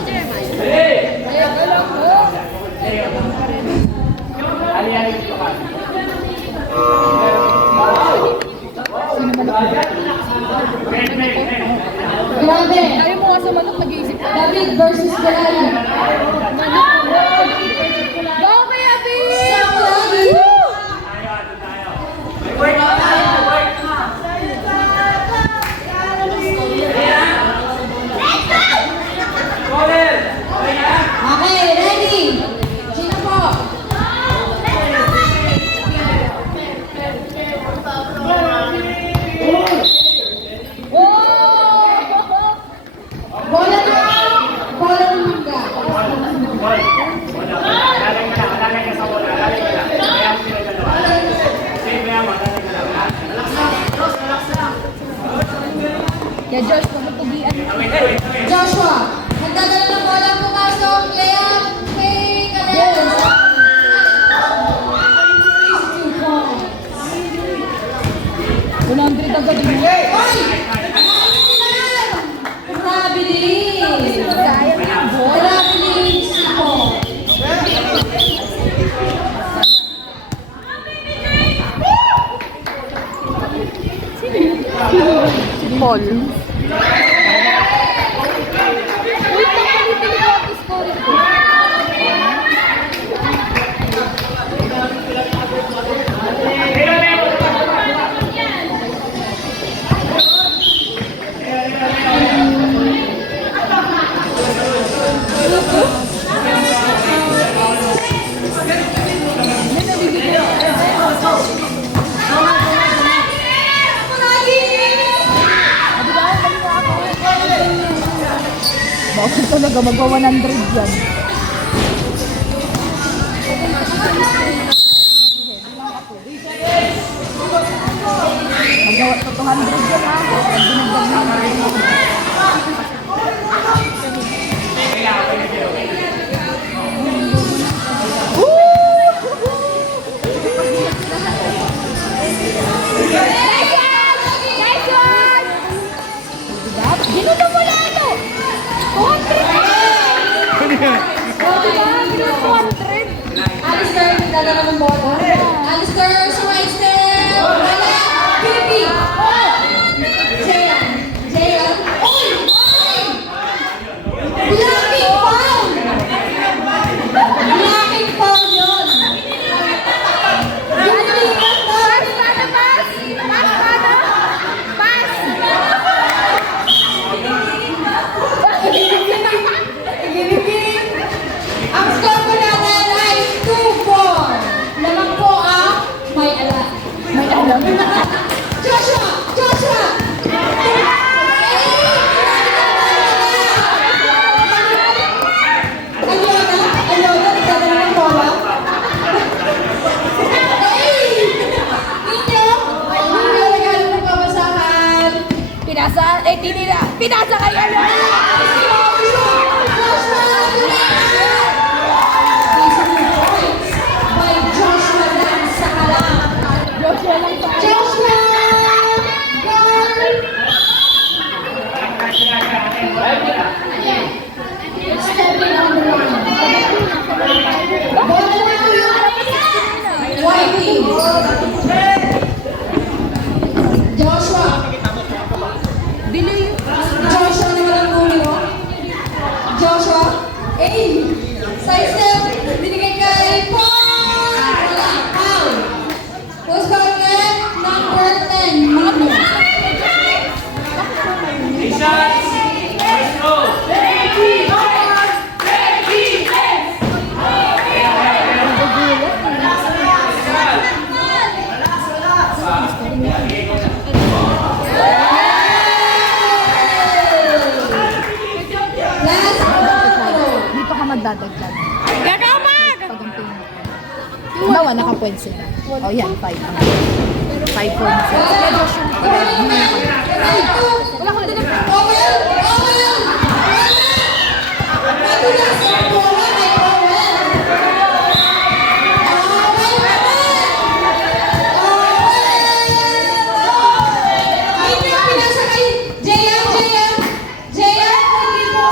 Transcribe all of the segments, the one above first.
si Jeremiah. Ayoko lang po. Ali-ali ko ka. Grabe! Ayaw mo nga sa manok, nag-iisip ka. David versus Goliath. Go, Kuya Bill! Saklagi! Okay, ready? Sino po? Bola na! Bola ng mangga. Kaya Josh, pagpugian mo. Joshua, nagdadala ng bola ang pumasok. Lea, kay Kalea. 100 agad yun. Oy! Grabe din! Sayang yung ball. Grabe din po. Si Paul. Uy, pagpalitin ko ang scoring ko. Bakit talaga magwa 100 yan? Magawa sa 200 yan ha. Pag dinagdag mo. Ginuto mo na ito! 200! Diba? 200! Alistair, nagdadala ng bola. Alistair, side step! Wala! Pipi! Oh! Jayan! Jayan! Oy! Oy! Blocking foul! Blocking foul yun! Ginilikan na! Pass! Ginilikin! Ang score po natin ay 2-4. Lamang po ang may alam. May alam. Joshua! Joshua! Aliona, nagdadala ng bola. Ninyo, regalo ng pabasahan. Pinasa, tinira. Pinasa kay ano? By Joshua lang sa kalam. Joshua lang sa Joshua! Goal! Stepping on the line. Bola na yung Whitey. Joshua. delay. Joshua na walang ulo. Joshua. Side step. Binigay kay Paul. Wala. Foul. Post basket number 10. Manu. Last one. Dito ka magdadagdag. Gagawag! Pag ang tingin ko. Halimbawa, naka-point sila. O yan, 5. 5 points sila. Wala ko din ang Powell! Powell! Madulas ang bola kay Powell. Ay, pinasa kay Jayan, Jayan. Jayan, hindi mo.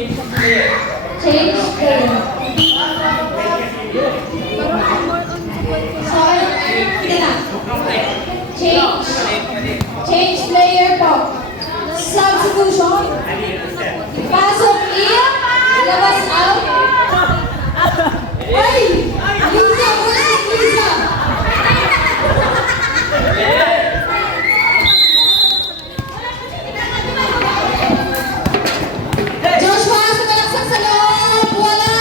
Change player. Sorry, hindi na. Change player po. Substitution. Pasok in. Labas out. Ay! Lisa! Wala si Lisa! Joshua, sumalaksak sa loob! Wala!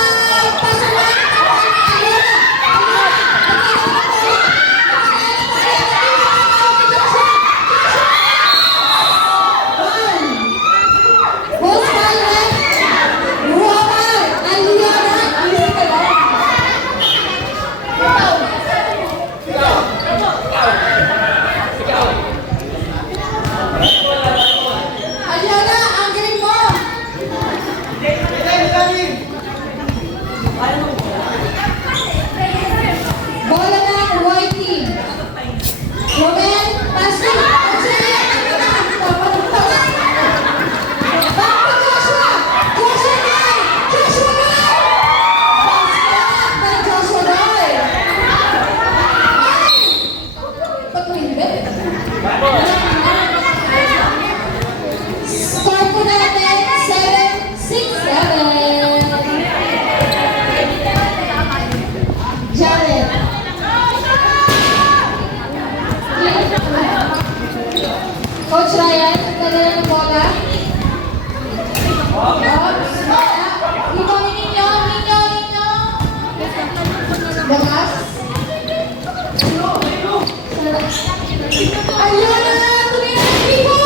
Pasok na! Bola ng white team. Roman, passing. Back to Joshua. Joshua Noy. Joshua Noy. Basket by Joshua Noy. Ay! Pag-windbet. Score po natin 7-6-7. Jared. Coach Ryan, nagdadala ng bola. Oops. Ito ni Ninyo. Labas. Ayun na! Tumira ng Pico!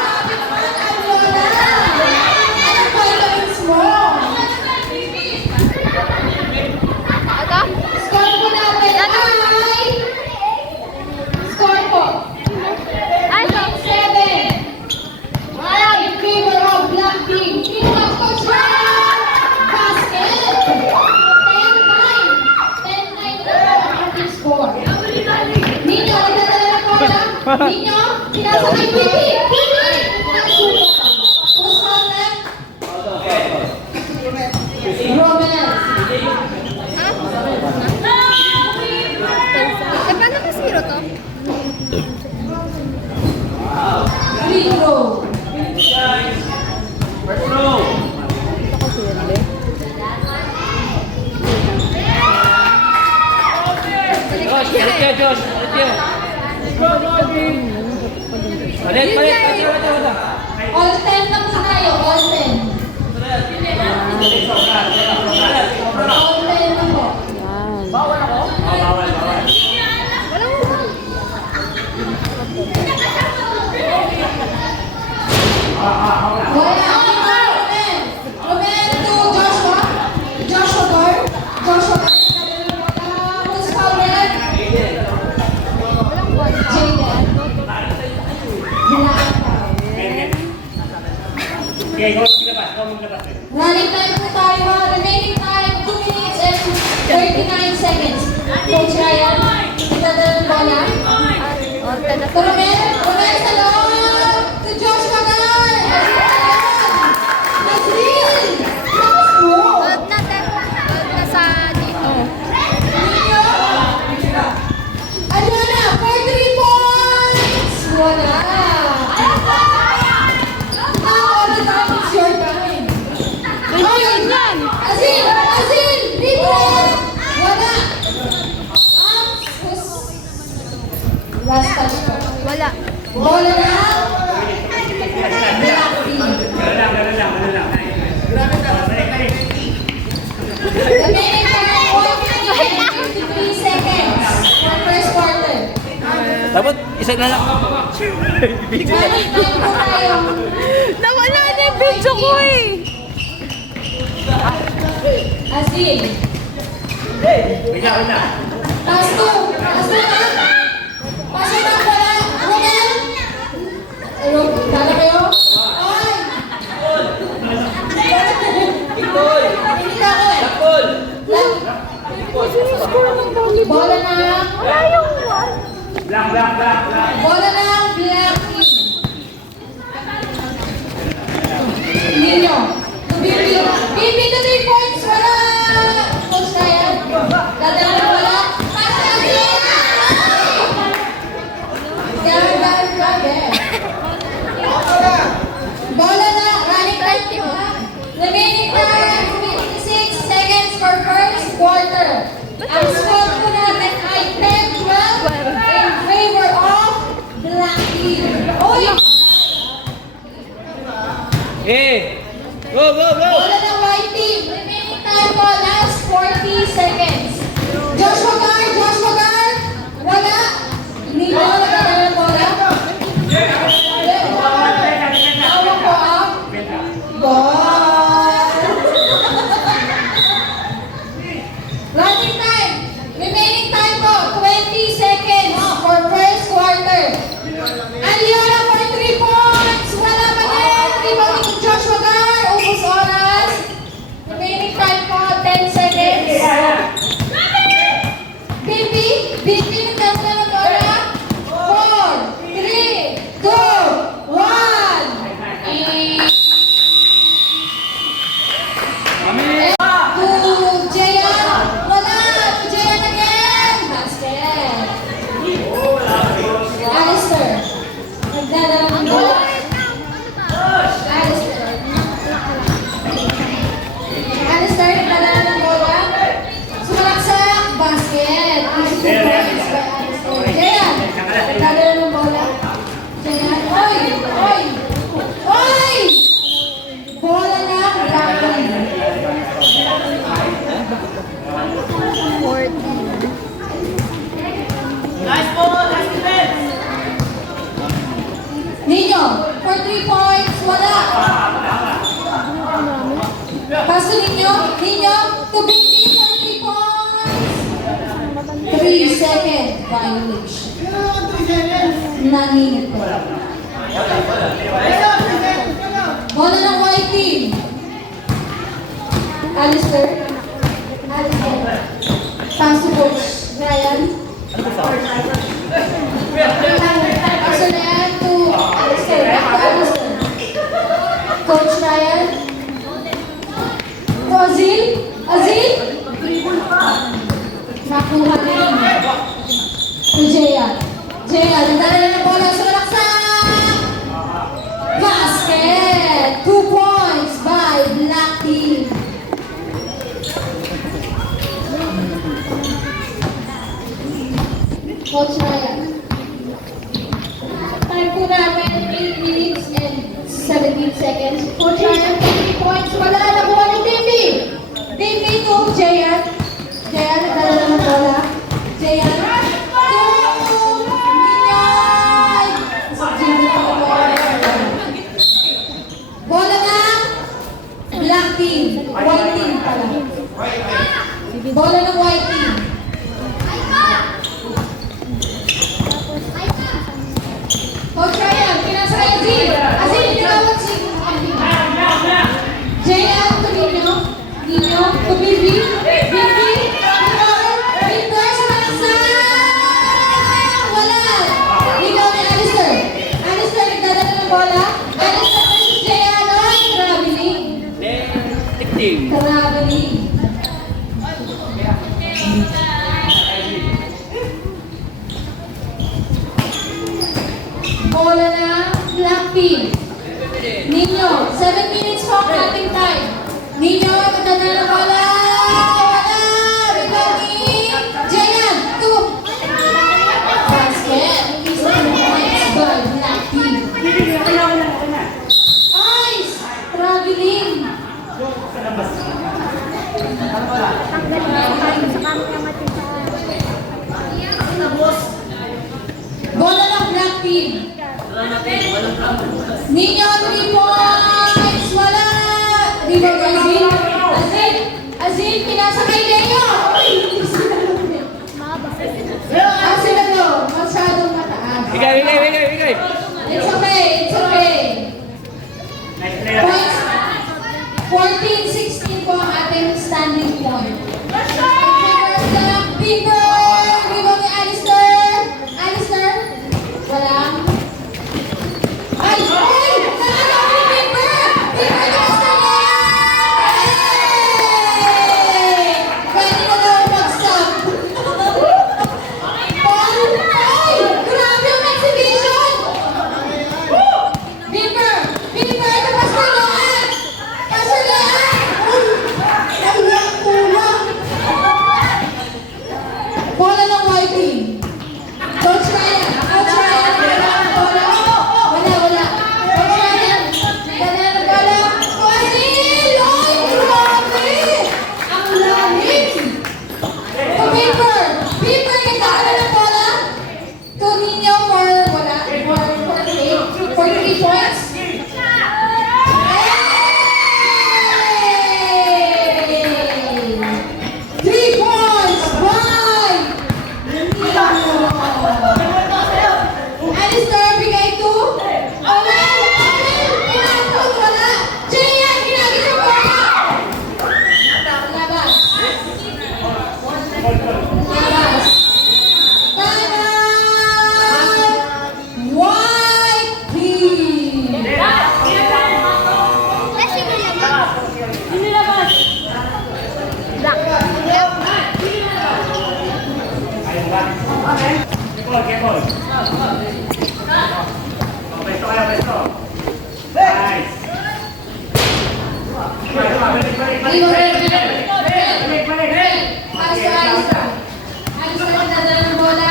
Grabe naman, Ayona! Anong vitamins mo? Score po natin ay... Score po. Ay, 7. In favor of Black Team. Team of Coach Ryan. Basket. 10-9. 10-9 na po ang ating score. Ninyo, nagdadala ng bola. Ninyo, pinasa kay Pipi. Pipi! Nagsubo. Cross corner. Roman. eh, paano ka zero to? Free throw. Josh, balik ka, Josh. Balik, balik. All 10 na po tayo. All 10. All 10 na po. Bawal ako? Bawal. Wala. Roman to Joshua. Joshua Gar. Joshua Gar. Who's foul red? Jaden. Wala ang foul. Okay, go maglabas. Running time po tayo ha. Remaining time 2 minutes and 39 seconds. Coach Ryan, itadala ng bola. To Roman. Roman sa loob. To Joshua Gar. Azril. Lakas mo. Huwag na sa dito. Ninyo. Ayona, for 3 points. Wala. Now, the time is your time. Ayun yan! Azil! Rebound! Wala. Last touch po. Wala. Bola na. Black team. Remaining time 1 minute and 53 seconds for first quarter. Dapat isa na lang. Running time po tayo. Nawala na yung video ko eh! Azil. Wala. Pass to na. Pasok na bola. Roman. Tala kayo? Oy! Hindi na ako eh. Bola na. Wala yung one. Black. Bola na. Black team. Ang score po natin ay 10-12 in favor of Black Team. Uy! Go, go, go! Bola ng White Team. Remaining time po, last 40 seconds. Joshua Guard! Wala! Hindi mo nagkakaroon ng bola. Tawag po ang ball. Running time. Remaining time po, 20 seconds for first quarter. Aliola for 3 points. Wala pa din. Rebound ni Joshua Guard. Ubus oras. Remaining time po, 10 seconds. Bibi, nagdala ng bola. 4, 3, 2, 1. To Jayan. Wala. To Jayan again. Basket. Alistair. Nagdala ng bola. Alistair, nagdala ng bola. Sumalaksak. Basket. Easy 2 points by Alistair. Jayan. Nagdala ng bola. Jayan. Oy! Bola na. Rocky. 40. Nino, for 3 points, wala. Pass to Nino, to Bibi for 3 points. 3 second violation. Nanginit po. Bola ng White Team. Alistair. Pass to Coach Ryan. Pass to Alistair. Back to Alistair. Coach Ryan. To Azil. Nakuha rin. To Jayan. Nagdala na ng bola. Sumalaksak. Basket. 2 points by Black Team. Coach Ryan. Time po namin 8 minutes and 17 seconds. Coach Ryan, 3 points. Wala na nakuha ni Timmy. Timmy to Jayan. Nagdala na ng bola. Jayan. Bola ng Black Team. White Team pala. Bola ng White Team. Coach Ryan, pinasa kay Azil, tinawag si Jayan to Nino to Bibi, Victor, sumalaksak! Wala! Ikaw ni Alistair, nagdadala ng bola. Alistair versus Jayan, traveling. Bola na Black Team. Nino, 7 minutes po ang ating time. Nino, nagdala ng bola. Wala! Rebounding. Jayan, 2. Basket. Easy points by Black Team. Ice! Traveling. Bola ng Black Team. Nino, 3 points. Wala. Rebound Azil, pinasa kay Leo. Azil masyadong mataas. Bigay! It's okay. Points. 14-16 po ang ating standing point. Bieber! Rebound ni Alistair. Wala. Ay! Nakalaw ni Bieber! Takas na yan! Pwede na daw mag-stop. Ay! Grabe yung exhibition! Bieber! Takas na yan! Pass to Alistair. Alistair, nadala ng bola.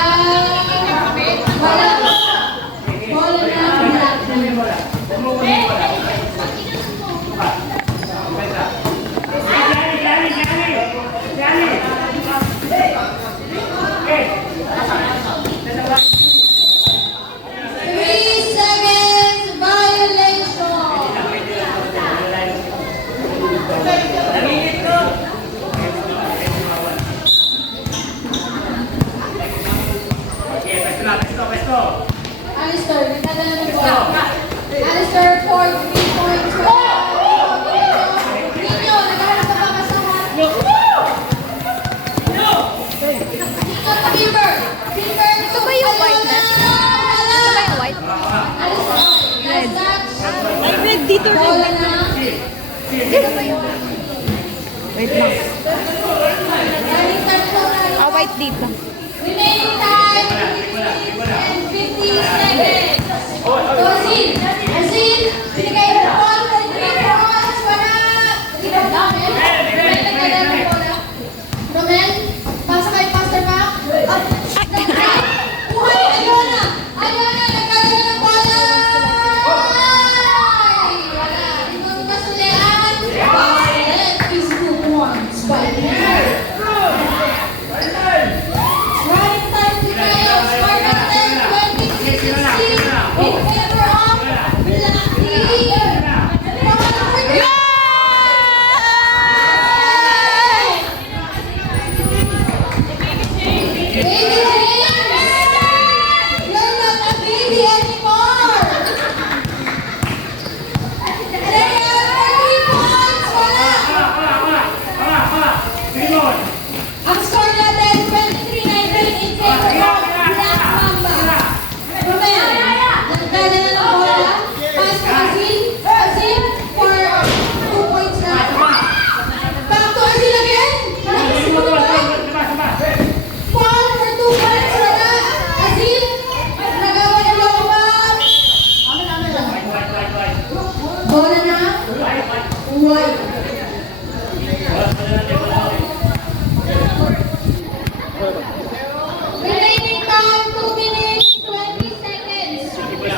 Bola. Bola na. Wala. Three seconds violation. Alistair, nadala ng bola. Alistair, 3 points. Nino, naghahanap ka ba kasama? Nino, Timber. Timber, Ito ba yung white na? Wala. Ito ba yung white? Alistair, last touch. Ay, red dito red. Bola na. Ito ba yung Wait lang. Galing tatlo na. white dito? Remaining time, 15 seconds. Azin, Azin, binigay mo po ang 3 points. Wala. Romel, pasa kay Pastor Mac. Uy, Ayona! Ayona, nagkaroon ng bola! Wala. Ibang kasulian. Basket is 2 points by Mary. Running time to tayo. Score natin 23-16 in favor of Black Team. Baby James! You're not a baby anymore! They have 3 points! Wala! Ang score natin, 23-19 in favor of Black Mamba. Romel, nagdala na ng bola. Pass to Azil. Azil for 2 points na. Back to Azil again. Paul for 2 points. Wala. Azil, nagawa ng low ball. Bola na. White. Remaining time, 2 minutes, 20 seconds.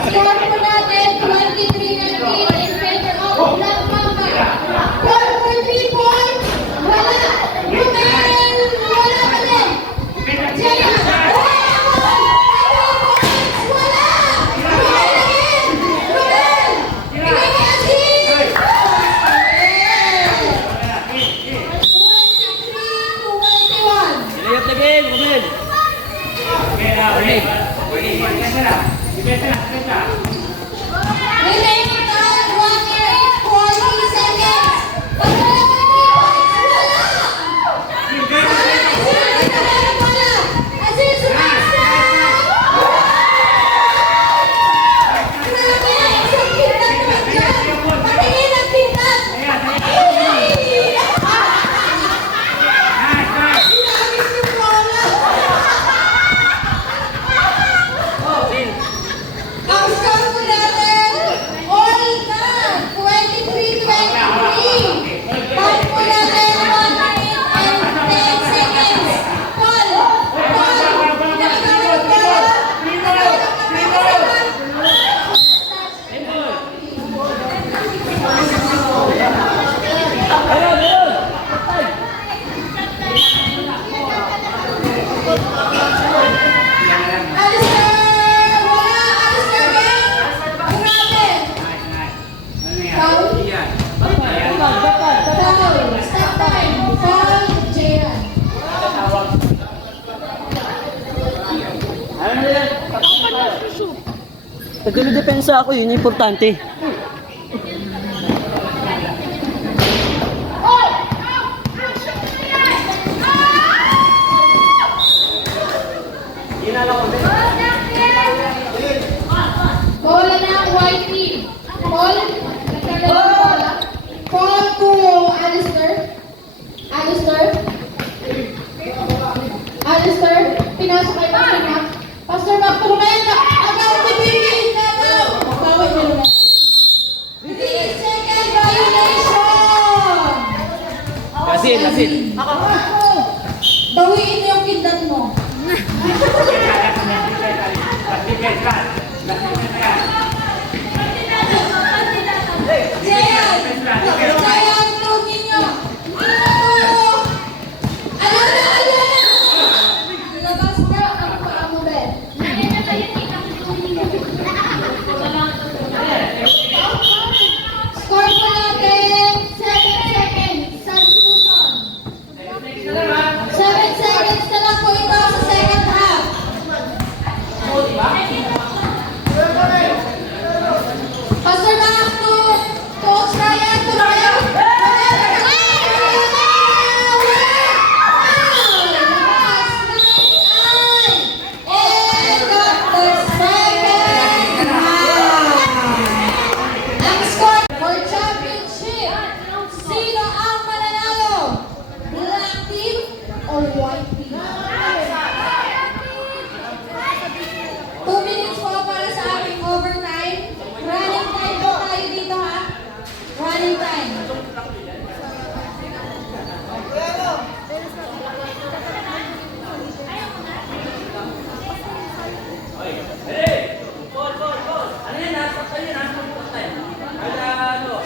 Score po natin, 23-19 in favor of Black Mamba. Paul for 3 points. Wala. Romel, wala pa din. Jaya, wala. 3 points. Wala. Romel again. Romel. Bigay kay Aziz. 23-21. Layup na game, Romel. Remaining time, 1 minute, 40 seconds. Pagkala mo 3 points, wala! Aziz, nagkakaroon wala! Aziz, sumasa! Grabe, sa pintat naman dyan! Patingin ang pintat! Sinabis yung bola! Ang score po natin, all na, 23-23. Time po natin, 1 minute and 10 seconds. Paul, pinakagawin ko. Pinakagawin ko. Alistair! Wala! Alistair again! Grabe! Foul? Foul! Stop time! Foul! Jayan. Nagkalo-depensa ako, yun yung importante. Bola na ang white team. Paul, nagkakaroon ng bola. Paul to Alistair. Alistair. Alistair, pinasok kay Pastor Mac. Pastor Mac, tumay na. Agaw, tibigin na to. Bawal nyo na. Lasin, lasin. Bawiin mo yung kindan mo. Jayan! Jayan, tulog ninyo! Alona! Alona! Labas na ang paa mo, Ben. Score po natin, 7 seconds. Substitution. 7 seconds na lang po ito sa second half. Pastor back to Coach Ryan. To Ryan. And the second half. Ang score for championship. Sino ang mananalo? Black team or white team? 2 minutes po para sa ating overtime. Running time po tayo dito ha. Running time.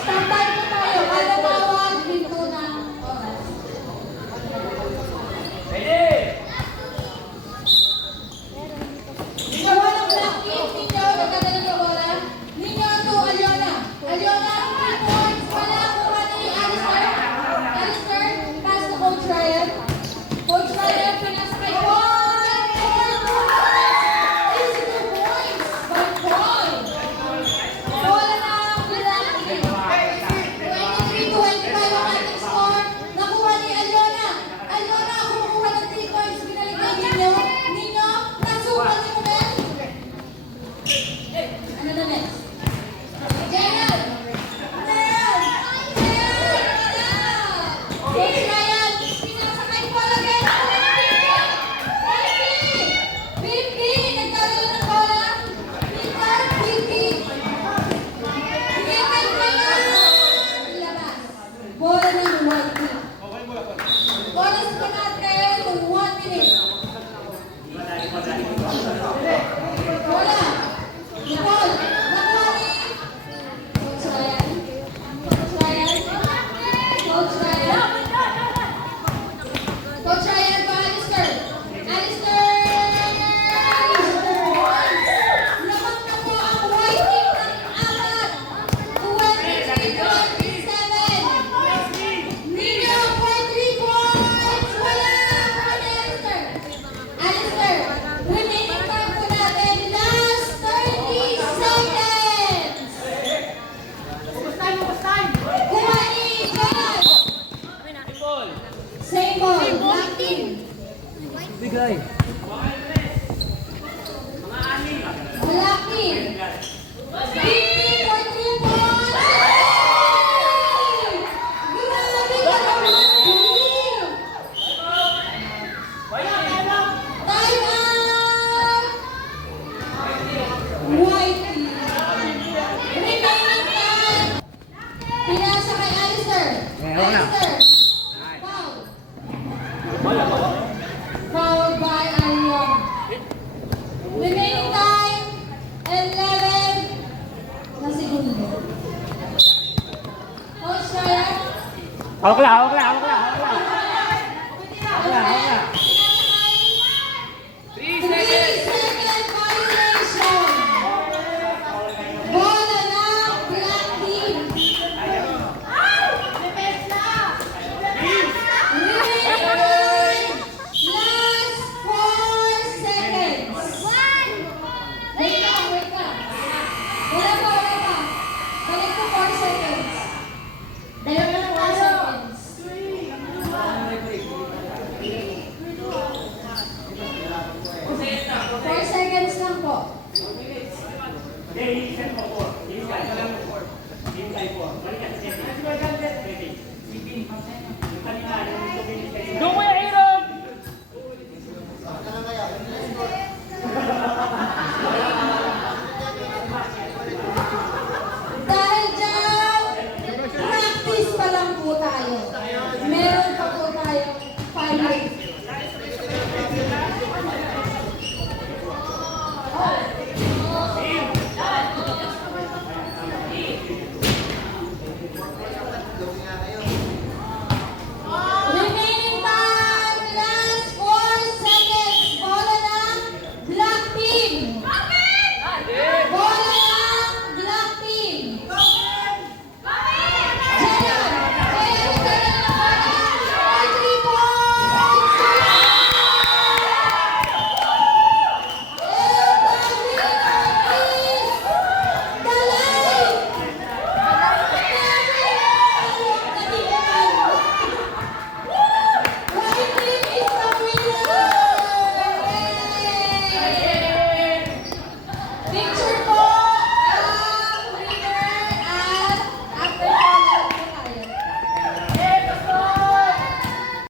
Stop time po tayo. Kada tawag, dito ng oras. Gawa ng black team, ninyo, nagdadala ng bola. Ninyo to Aliona. Aliona, 3 points. Wala kuha ni Alistair. Alistair, pass to Coach Ryan. Coach Ryan, pinasa kay Juan. Easy 2 points. By Paul. Bola na ang black team. 23-25 ang ating score. Nakuha ni Aliona. Aliona, kumukuha ng 3 points. Binalik kay Ninyo. Ninyo, nasukan ni Ruben. Ano na next? Jayan! Jayan! Coach Ryan, pinasa kay Paul again. 50! Nagdadala ng bola. Peter, 50. Bigay kay Ryan. Ilabas. Bola ng white team. Oras pa natin, 1 minute. Bola. Nicole, nakuha ni Coach Ryan. Coach Ryan. Coach Ryan. Coach Ryan pa, Alistair. Alistair! Lamang na po ang white team ng apat. 23-27. Nino for 3 points. Wala. Wala ni Alistair. Alistair, remaining time po natin. Last 30 seconds. Kuha ni Jan. Same ball. Black team. Bigay. Black team. 50 for 3 points. Grabe ka naman. Time out. White team. Remaining time. Pinasa kay Alistair. Alistair. Foul. Foul by Arion. Remaining time, 11 na segundo. Coach Ryan. Hawak lang, hawak lang, hawak lang, hawak lang. Hawak lang, hawak lang.